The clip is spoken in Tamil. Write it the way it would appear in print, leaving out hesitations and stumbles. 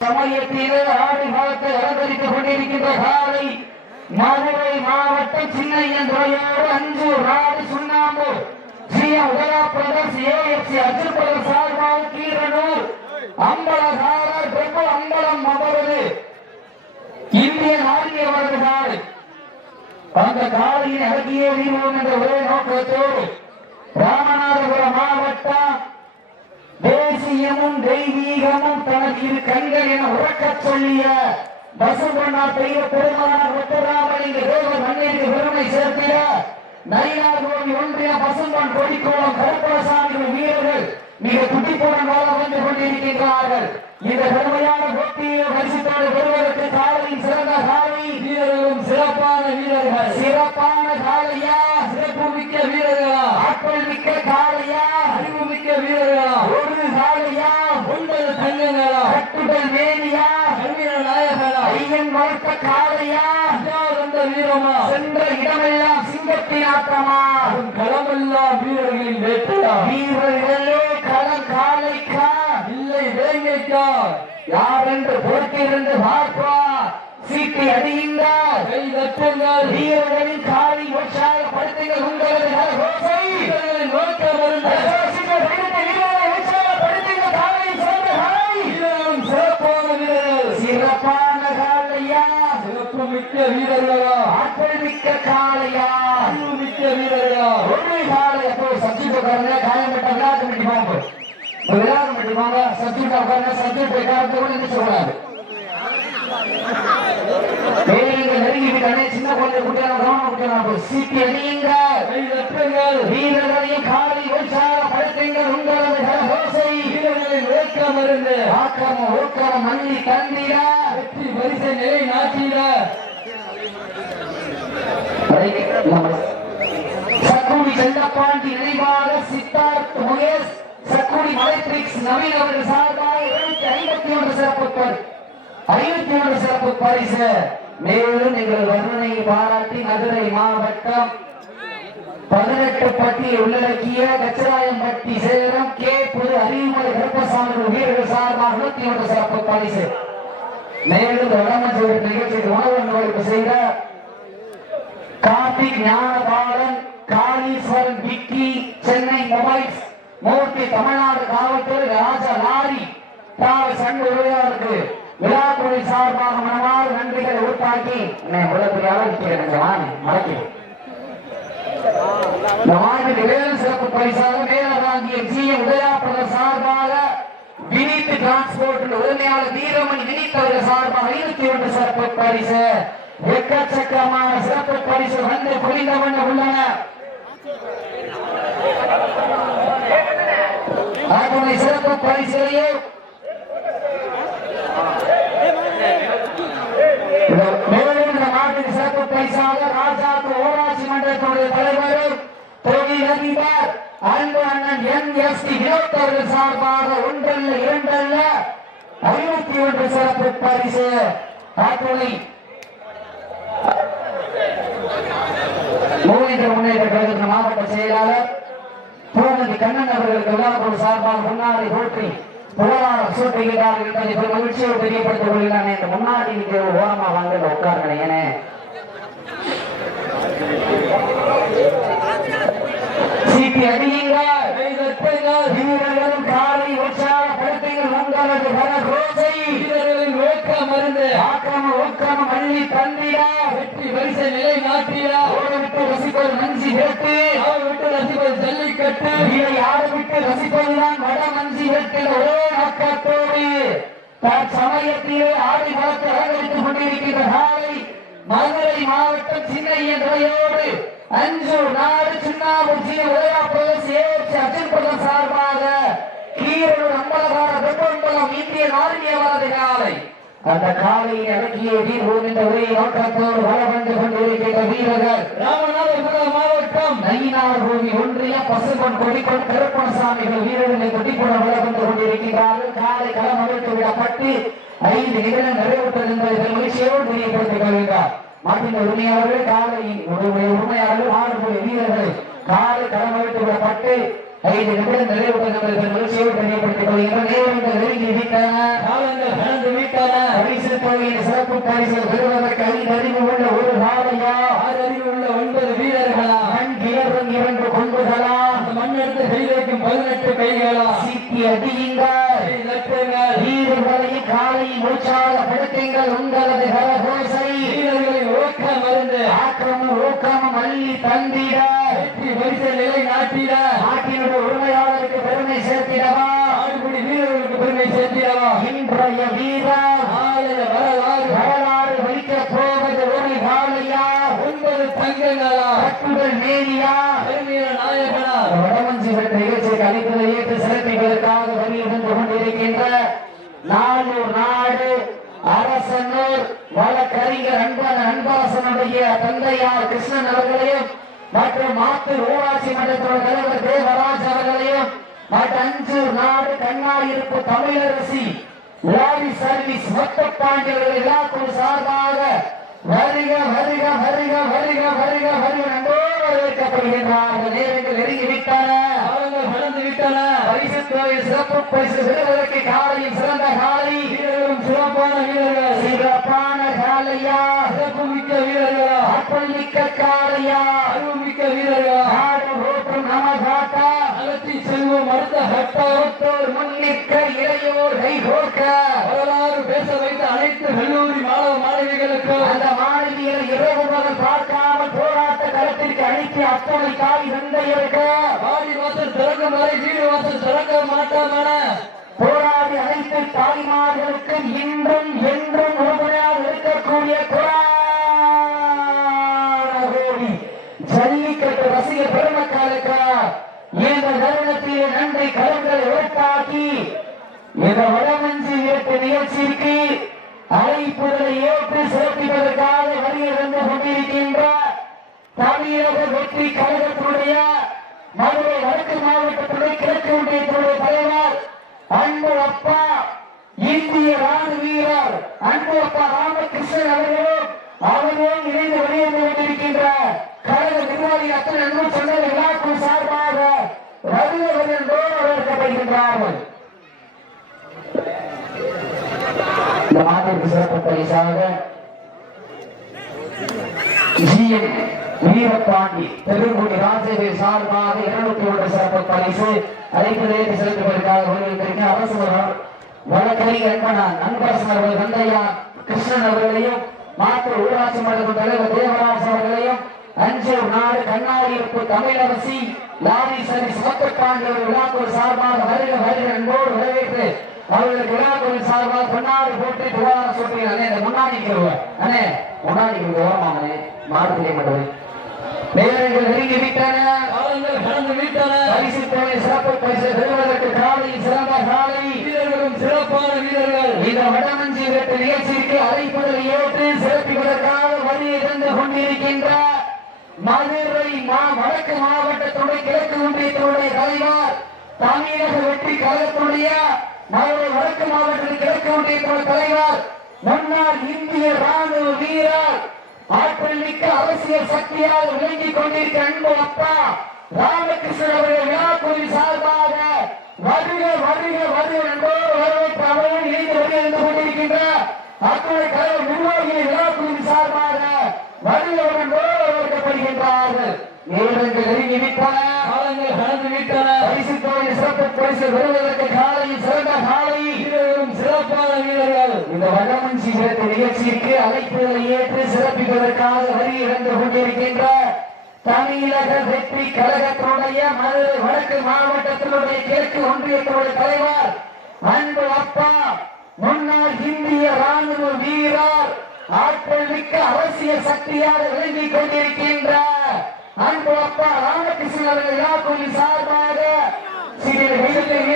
சமயத்திலே ஆடி பார்த்து அலங்கரித்துக் கொண்டிருக்கின்ற காலை மதுரை மாவட்டம் சின்னையந்துறையோடு அஞ்சூர் நாடு சுண்ணாம்பு Udaya brothers AFC Arjun brothers சார்பாக கீரனூர் அம்பலகாரர் பிரபல் அம்பலம் அவரது இந்தியன் ஆர்மி அவரது காலை அந்த காலையின் அழகிய வீரம் என்ற ஒரே நோக்கத்தோடு ராமநாதபுரம் மாவட்டம் தேசியமும் தெய்வீகமும் தனது இரு கண்கள் என உறக்கச் சொல்லிய பசும்பொன்னார் பெரிய பெருமானார் ஒட்டராமலிங்க தேவர் மண்ணிற்கு பெருமை சேர்த்திட நயினார் கோவில் ஒன்றிய பசும்பொன் கொடிக்கோளம் கருப்பசாமி வீரர்கள் மிக துடிப்புடன் வாழ வந்து கொண்டிருக்கின்றார்கள். இந்த பெருமையான போட்டியை பரிசுத்தோடு பெறுவதற்கு காலையின் சிறந்த காலை வீரர்களும் சிறப்பான வீரர்கள். சிறப்பான காலையா, சிறப்பு மிக்க வீரர்களா, ஆற்றல் மிக்க காலையா, அறிவு மிக்க வீரர்களா, ஒரு காலையா, ஒன்பது தங்கங்களா, கட்டுடல் வேணியா, கல்விய நாயகனா, ஐயன் வளர்த்த காலையா, வந்த வீரமா, சென்ற இடமெல்லாம் சிங்கத்தின் ஆட்டமா, களமெல்லாம் வீரர்களின் வேட்டையா, வீரர்களே களம் காலைக்கா இல்லை வேங்கைக்கா, யார் என்று பொறுத்திருந்து பார்ப்பா, சீட்டி அடியுங்கள், கை தட்டுங்கள், வீரர்களின் காலை உற்சாகப்படுத்துங்கள், உங்களது நோக்கம் சிறப்பான காலையா, சிறப்பு மிக்க வீரர்களா, ஆற்றல் மிக்க காலையா, அறிவு மிக்க வீரர்களா, ஒரு காலை எப்போ சப்ஜெக்ட் உட்காருங்க, காயப்பட்ட விளையாட்டு முடிப்பாங்க, விளையாட்டு முடிப்பாங்க, சப்ஜெக்ட் உட்காருங்க, சப்ஜெக்ட் உட்கார்ந்து கூட நினைச்சு கூடாது. நெருங்கிவிட்டானே சின்ன குழந்தை குட்டியான கவனம் குட்டியான சீட்டி அணியுங்கள், வீரர்களையும் காலை உற்சாகப்படுத்துங்கள், உங்களது ஓசை வீரர்களின் வேக்கம் இருந்து ஆக்கிரம ஊக்கரம் மண்ணி தந்திட வெற்றி பரிசை நிலை நாட்டிட சக்குடி செல்லப்பாண்டி நினைவாக சித்தார்த் முகேஷ் சக்குடி மலைட்ரிக்ஸ் நவீன் அவர்கள் சார்பாக 51 சிறப்பு பரிசு. மேலும் எங்கள் வர்ணனையை பாராட்டி மதுரை மாவட்டம் 18 பட்டியை உள்ளடக்கிய கச்சராயம்பட்டி சேலம் கே புது அறிவுமலை கருப்பசாமி வீரர்கள் சார்பாக 101 சிறப்பு பரிசு. மேலும் வடமஞ்சூர் நிகழ்ச்சிக்கு உணவு நுழைவு செய்த கார்த்திக் ஞானபாலன், காளீஸ்வரன், விக்கி, சென்னை மொபைல்ஸ், மூர்த்தி, தமிழ்நாடு காவல்துறை, ராஜா லாரி டிராவல்ஸ் அன்பு உரையாளருக்கு விழாக்குழு சார்பாக மனமாறு நன்றிகளை உருவாக்கி சிறப்பு பரிசாக மேலராங்கிய உதயா பிரதர் சார்பாக வினித் டிரான்ஸ்போர்ட் உரிமையாளர் வீரமணி வினித் அவர்கள் சார்பாக 51 சிறப்பு பரிசு. எக்கச்சக்கமான சிறப்பு பரிசு வந்து குவிந்தவண்ண உள்ளன. சிறப்பு பரிசிலேயே மேலும் இந்த நாட்டின் சிறப்பு பரிசாக ராஜாக்கு ஊராட்சி மன்றத்துடைய தலைவர் தொழில் அதிபர் அன்பு அண்ணன் NST வினோத் சார்பாக 1 அல்ல 2 அல்ல 51 சிறப்பு பரிசு. ஆற்றலை முன்னேற்ற கழகத்தின் மாவட்ட செயலாளர் பூமதி கண்ணன் அவர்களுக்கு விழாக்குழு சார்பாக முன்னாடி போற்றி புகழாளர் சூட்டுகிறார்கள் என்பதை மகிழ்ச்சியோடு தெரியப்படுத்திக் கொள்கிறான். என்று முன்னாடி ஓரமா வாங்க உட்காருங்க. ஏனே சீட்டி அடியுங்கள், வீரர்களும் காலை உற்சாகப்படுத்துங்கள், உங்களது பரகோசை வீரர்களின் வேக்கம் மருந்து ஆக்கிரம ஊக்கரம் அள்ளி தந்திட வெற்றி பரிசை நிலை நாட்டிட ஓட விட்டு ரசிப்பது மஞ்சி கேட்டு அவர் விட்டு ரசிப்பது ஜல்லிக்கட்டு இதை யாரை விட்டு ரசிப்பதுதான் வட மஞ்சி கேட்டில் ஒரே நோக்கத்தோடு தற்சமயத்திலே ஆடி வளர்த்து அலங்கரித்துக் கொண்டிருக்கின்ற காலை மதுரை மாவட்டம் சின்னையந்துறையோடு அஞ்சூர் நாடு சுண்ணாம்பு Udaya brothers AFC Arjun brothers சார்பாக கீரனூர் அம்பலகார வெப்பம்பலம் இந்தியன் ஆர்மி அவரது காலை அந்த காலையை அடக்கிய வீரர்கள் என்ற ஒரே நோக்கத்தோடு வள வந்து கொண்டிருக்கின்ற வீரர்கள் ராமநாதபுரம் மாவட்டம் நயினார் கோவில் ஒன்றிய பசும்பொன் கொடிக்கொள் கருப்பணசாமிகள் வீரர்களை கொடிப்புற வள வந்து கொண்டிருக்கிறார்கள். காலை களம் அமைத்து விடப்பட்டு 5 நிமிடம் நிறைவுற்றது என்பதை மகிழ்ச்சியோடு தெரியப்படுத்திக் கொள்கிறார். மாட்டின் உரிமையாளர்கள் காலையின் உரிமையாளர்கள் 6 வீரர்கள் காலை களம் அமைத்து விடப்பட்டு 5 நிமிடம் நிறைவுற்ற மகிழ்ச்சியோடு தெரியப்படுத்திக் கொள்கின்றோம். நேரங்கள் நெருங்கி விட்டன, காலங்கள் கடந்து விட்டன. பரிசு தொகையின் சிறப்பு பரிசு பெறுவதற்கு 5 அறிவு உள்ள ஒரு காலையா, 6 அறிவு உள்ள 9 வீரர்களா, மண் கிளறும் 2 கொம்புகளா, மண்ணெடுத்து கை வைக்கும் 18 கைகளா, சீட்டி அடியுங்கள், வீரர்களையும் காலையும் உற்சாகப்படுத்துங்கள். உங்களது கரகோசை வீரர்களின் ஊக்கம் மருந்து ஆக்கிரமும் ஊக்கமும் அள்ளி தந்திட வெற்றி பரிசு நிலை நாட்டிட நாட்டினுடைய உரிமையாளருக்கு பெருமை சேர்த்திடவா, ஆடுபடி வீரர்களுக்கு பெருமை சேர்த்திடவா. இன்றைய வீரர் வரலாறு வைக்க போவது ஒரு காலையா, 9 தங்கங்களா, கட்டுடல் மேலியா, பெருமைய நாயகனா. வடமஞ்சி பெற்ற நிகழ்ச்சிக்கு அளிப்பதை ஏற்று சிறப்பிகளுக்காக வழியிருந்து கொண்டிருக்கின்ற நானூர் நாடு அரசனூர் வழக்கறிஞர் அன்பரசனுடைய தந்தையார் கிருஷ்ணன் அவர்களையும் மற்றும் மாத்தூர் ஊராட்சி மன்றத்தினுடைய தலைவர் தேவராஜ் அவர்களையும் மற்றும் அஞ்சூர் நாடு கண்ணாயிருப்பு தமிழரசி லாரி சர்வீஸ் மொத்தப்பாண்டியர்கள் விழாக்குழு சார்பாக வருக வருக வருக வருக வருக வருக நன்றோடு வரவேற்கப்படுகின்றார்கள். நேரங்கள் நெருங்கி விட்டன, அவர்கள் கடந்து விட்டன. பரிசு தொகையில் சிறப்பு பரிசு பெறுவதற்கு காலையில் சிறந்த காலை வீரர்களும் சிறப்பான வீரர்கள், சிறப்பான காலையா, சிறப்பு மிக்க வீரர்களா, ஆற்றல் மிக்க காலையா, அறிவு மிக்க வீரர்களா, நாடு ரோட்டும் நமகாட்டா அகற்றி செல்வோம் அடுத்த கட்டோர் முன்னிற்க இளையோர் கைகோர்க்க வரலாறு பேச வைத்த அனைத்து கல்லூரி மாணவ மாணவிகளுக்கு அந்த மாணவிகளை இரவு பகல் பார்க்காமல் போராட்ட களத்திற்கு அழைத்து அத்தனை தாய் தந்தையருக்கு வாடி வாசல் திறக்கும் வரை வீடு வாசல் திறக்க மாட்டோம் என போராடி அனைத்து தாய்மார்களுக்கு இன்றும் என்றும் ஒருமுறையாக இருக்கக்கூடிய கோடி ஜல்லிக்கட்டு ரசிக பெருமக்களுக்கு இந்த தருணத்திலே நன்றி கடன்களை உரட்டாக்கி இந்த வடமஞ்சி ஏற்று நிகழ்ச்சிக்கு அழைப்புகளை ஏற்று சிறப்பிப்பதற்காக வருகை வந்து கொண்டிருக்கின்ற தமிழக வெற்றி கழகத்தினுடைய மதுரை வடக்கு மாவட்டத்துடைய கிழக்கு ஒன்றியத்தினுடைய தலைவர் அன்பு அப்பா இந்திய ராணுவ வீரர் அன்பு அப்பா ராமகிருஷ்ணன் அவர்களும் இணைந்து வெளியேந்து கொண்டிருக்கின்ற கழக நிர்வாகி அத்தனை அன்பு சொன்ன விழாக்குழு சார்பாக ரவிவர்கள் என்றோடு வரவேற்கப்படுகின்றார்கள். இந்த மாதத்திற்கு சிறப்பு பரிசாக வீரபாண்டி பெருங்குடி ராஜவேல் சார்பாக 201 சிறப்பு பரிசு அழைப்பதே செலுத்துவதற்காக வருவதற்கு அரசு வழக்கறிஞர் அன்பரசன் அவர்கள் தந்தையா கிருஷ்ணன் அவர்களையும் மாத்தூர் ஊராட்சி மன்ற தலைவர் தேவராஜ் அவர்களையும் அஞ்சூர் நாடு கண்ணாயிருப்பு தமிழரசி லாரி சர்வீஸ் மொத்தப்பாண்டியர் விழாக்குழு சார்பாக வருக வருக என்போடு வரவேற்று அவர்களுக்கு விழாக்குழு சார்பாக பொன்னாடு போட்டு புகார சொல்றீங்க. அண்ணே முன்னாடி அண்ணே முன்னாடி ஓரமானே மாடுபிள்ளை மண்டபம் நேரங்கள் நெருங்கி விட்டன, காலங்கள் கடந்து விட்டன. பரிசு தொகை சிறப்பு பரிசு பெறுவதற்கு காலையில் சிறந்த காலை வீரர்களும் சிறப்பான வீரர்கள் இந்த வடமஞ்சி வெட்டு நிகழ்ச்சிக்கு அழைப்புதலை ஏற்று சிறப்பிப்பதற்காக வழியை தந்து கொண்டிருக்கின்ற மதுரை வடக்கு மாவட்டத்துடைய கிழக்கு ஒன்றியத்தினுடைய தலைவர் தமிழக வெற்றி கழகத்துடைய மதுரை வடக்கு மாவட்டத்தில் கிழக்கு ஒன்றியத்தினுடைய தலைவர் முன்னாள் இந்திய ராணுவ வீரர் ஆற்றல் மிக்க அரசியல் சக்தியாக விளங்கிக் கொண்டிருக்கிற அன்பு அப்பா ராமகிருஷ்ணன் அவர்கள் விழாக்குழு சார்பாக வருக வருக வருக என்போடு வரவேற்று அவர்கள் இணைந்து வருகிறது கொண்டிருக்கின்ற அத்துறை கழக நிர்வாகிகள் விழாக்குழு சார்பாக வருக என்போடு வரவேற்கப்படுகின்றார்கள். நேரங்கள் நெருங்கி விட்டன, காலங்கள் கடந்து விட்டன. பரிசு தொகை சிறப்பு பரிசு பெறுவதற்கு காலையில் சிறந்த காலை வீரர்களும் சிறப்பான வீரர்கள் இந்த வடமஞ்சி விரட்டு நிகழ்ச்சிக்கு அழைப்புகளை ஏற்று சிறப்பிப்பதற்காக வருகை வந்து கொண்டிருக்கின்ற தமிழக வெற்றி கழகத்தினுடைய மதுரை வடக்கு மாவட்டத்தினுடைய கிழக்கு ஒன்றியத்தினுடைய தலைவர் அன்பு அப்பா முன்னாள் இந்திய ராணுவ வீரர் ஆற்றல் மிக்க அரசியல் சக்தியாக விளங்கிக் கொண்டிருக்கின்ற அன்பு அப்பா ராமகிருஷ்ணன் அவர்கள் விழாக்குழு சார்பாக சிறிய வீரர்கள்